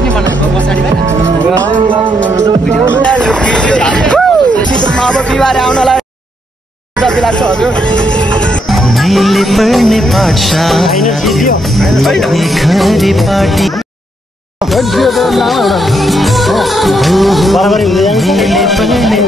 नि बनाएको पछाडिबाट अब बिहिबारे आउनलाई जति लाग्छ हजुर मैले पढ्ने पाठशाला खरी पार्टी मैले पढ्ने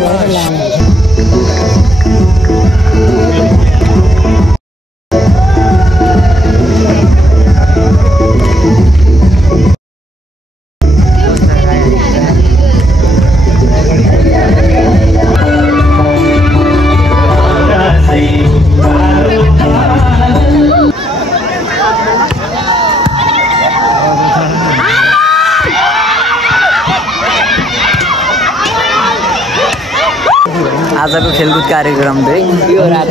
आजको खेलकुद कार्यक्रम चाहिँ यो रात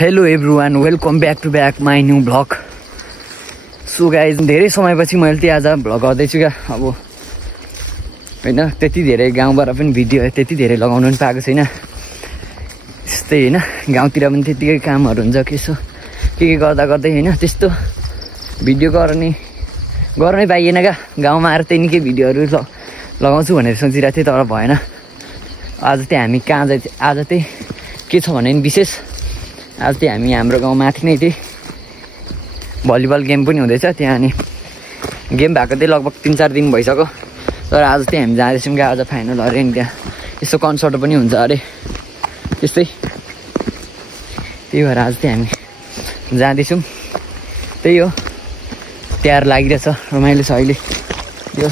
hello everyone welcome back to back my new vlog so guys धेरै समयपछि मैले चाहिँ आज भ्लग गर्दैछु क्या अब होइन त्यति धेरै गाउँबाट पनि भिडियो त्यति धेरै लगाउनु पनि पाएको छैन त्यस्तै होइन गाउँतिर पनि त्यतिकै कामहरू हुन्छ के गर्दा गर्दै होइन त्यस्तो भिडियो गर्नै पाइएन क्या गाउँमा आएर त्यही निकै भिडियोहरू लगाउँछु भनेर सोचिरहेको थिएँ तर भएन आज चाहिँ हामी कहाँ चाहिँ आज चाहिँ के छ भने विशेष आज चाहिँ हामी हाम्रो गाउँ माथि नै चाहिँ भलिबल गेम पनि हुँदैछ त्यहाँ अनि गेम भएको चाहिँ लगभग 3-4 दिन भइसक्यो तर आज चाहिँ हामी जाँदैछौँ क्या आज फाइनल अरे नि त्यहाँ यसो कन्सर्ट पनि हुन्छ अरे त्यस्तै त्यही भएर आज चाहिँ हामी जाँदैछौँ त्यही हो तयार लागिरहेछ रमाइलो छ अहिले त्यो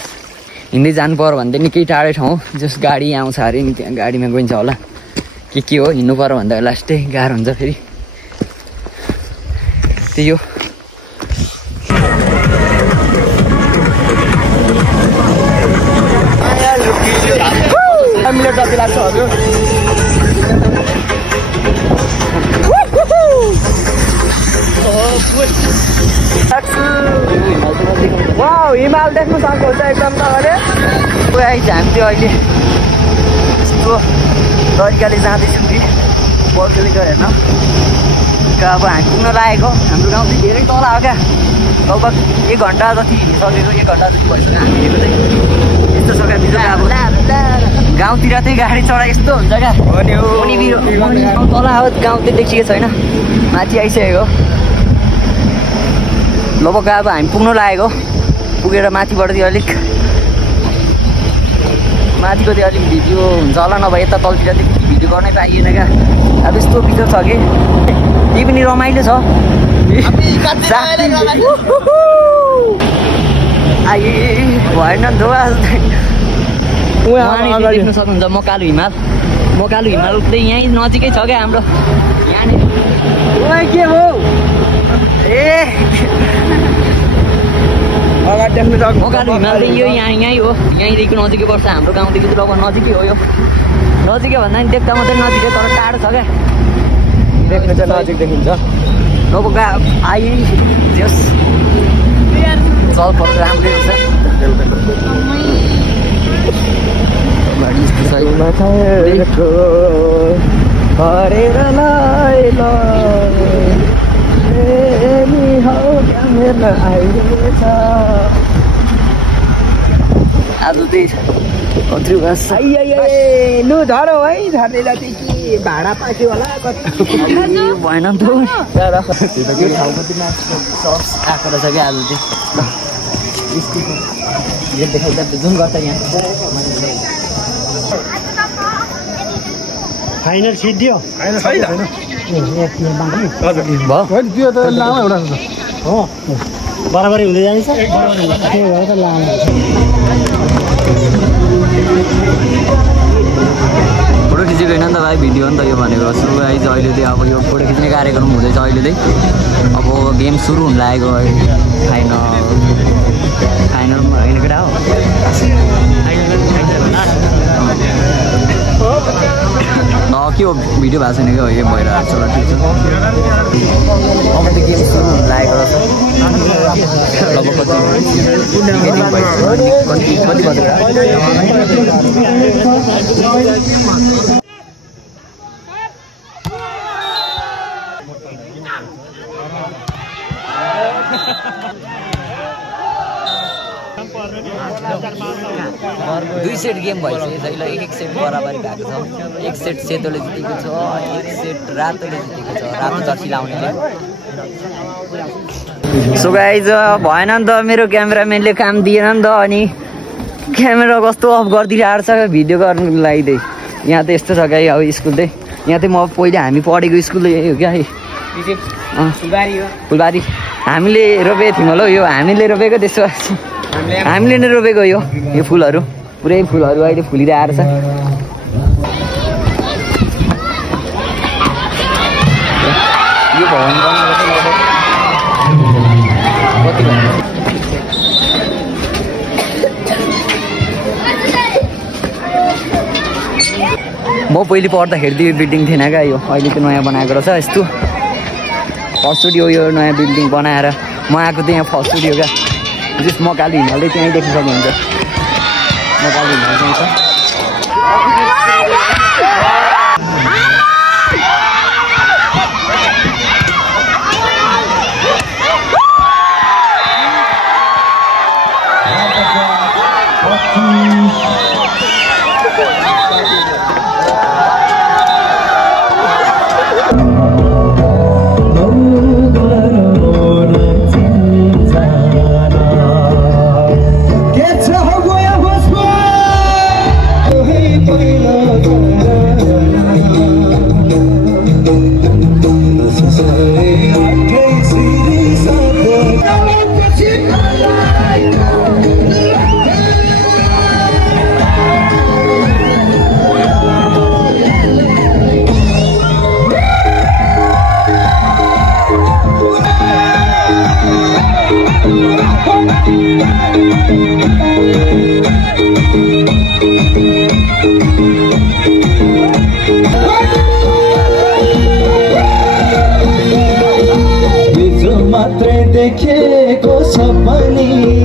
हिँड्दै जानु पर्यो भने चाहिँ निकै टाढै ठाउँ जस गाडी आउँछ अरे नि त्यहाँ गाडीमा गइन्छ होला के हो हिँड्नु पर्यो भन्दा लास्टै गाह्रो हुन्छ फेरि त्यही हो जति लाग्छ हजुर हिमाल देख्नु सक्नुहुन्छ एकदम तपाईँले आइज हामी चाहिँ अहिले यस्तो तरिकाले जाँदैछौँ कि बलले गरेर अब हामी पुग्न लागेको हाम्रो गाउँ चाहिँ धेरै तल हो क्या लगभग 1 घन्टा जति हिँडिसकेको 1 घन्टा जति भइसक्यो हामीको चाहिँ यस्तो छ क्या बिजो अब गाउँतिर चाहिँ गाडी चढा यस्तो हुन्छ क्या तल हो गाउँ चाहिँ देखिएको छैन माथि आइसकेको लगभग अब हामी पुग्नु लागेको पुगेर माथिबाट चाहिँ माथिको चाहिँ अलिक भिडियो हुन्छ होला नभए यता तलतिर चाहिँ भिडियो गर्नै पाइएन क्या अब यस्तो भिडियो छ कि त्यही पनि रमाइलो छ भएन देख्नु सक्नुहुन्छ मकालु हिमाल चाहिँ यहीँ नजिकै छ क्या हाम्रो यहाँनिर के हो मकालु हिमाल चाहिँ यो यहीँ हो यहीँदेखि नजिकै पर्छ हाम्रो गाउँदेखि चाहिँ लगभग नजिकै हो यो नजिकै भन्दा पनि देख्दा मात्रै नजिकै तर टाढो छ क्या देख्नु चाहिँ नजिक देखिन्छ लगभग आइस जलफल राम्रै हुन्छ आज चाहिँ कत्रो घाँस छ लु झरो है झर्ने जति कि भाडा पाक्यो होला भएन त सस आएको रहेछ क्या आज चाहिँ देखाउँदा जुन गर्छ यहाँ फाइनल सिद्धियो भयो त लामो एउटा हो बराबरी हुँदै जान्छ त्यही भएर त लामो फोटो खिचेको होइन नि त भाइ भिडियो हो नि त यो भनेको सो गाइज अहिले चाहिँ अब यो फोटो खिच्ने कार्यक्रम हुँदैछ अहिले चाहिँ अब गेम सुरु हुन लागेको फाइनलमा होइन केटा हो के हो भिडियो भएको छैन क्या यो भइरहेको छ ल ठिक छ अब त गेम सुरु हुन लागेको रहेछ लगभग कति बजेर दुई सेट गेम भइसक्यो छ ल एक सेट बराबरी भएको छ एक सेट सेतोले जितेको छ एक सेट रातोले जितेको छ रातो जर्सी लाउनेले सो गाइज भएन नि त मेरो क्यामेराम्यानले काम दिएन नि त अनि क्यामेरा कस्तो अफ गरिदिरहेको छ भिडियो गर्नुको लागि चाहिँ यहाँ त यस्तो छ क्या अब स्कुल चाहिँ यहाँ चाहिँ म पहिले हामी पढेको स्कुल यही हो क्या फुलबारी हामीले रोपेको थियौँ होला यो हामीले रोपेको त्यसो हामीले नै रोपेको यो फुलहरू पुरै फुलहरू अहिले फुलिरहेको छ यो भवन कति म पहिले पढ्दाखेरि त यो बिल्डिङ थिएन क्या यो अहिले चाहिँ नयाँ बनाएको रहेछ यस्तो फर्स्ट यो नयाँ बिल्डिङ बनाएर म आएको थिएँ यहाँ फर्स्ट क्या जस मकालु हिमालले त्यहीँ देख्न सक्नुहुन्छ मकालु हिमाल चाहिँ छ मात्रै देखेको सपनी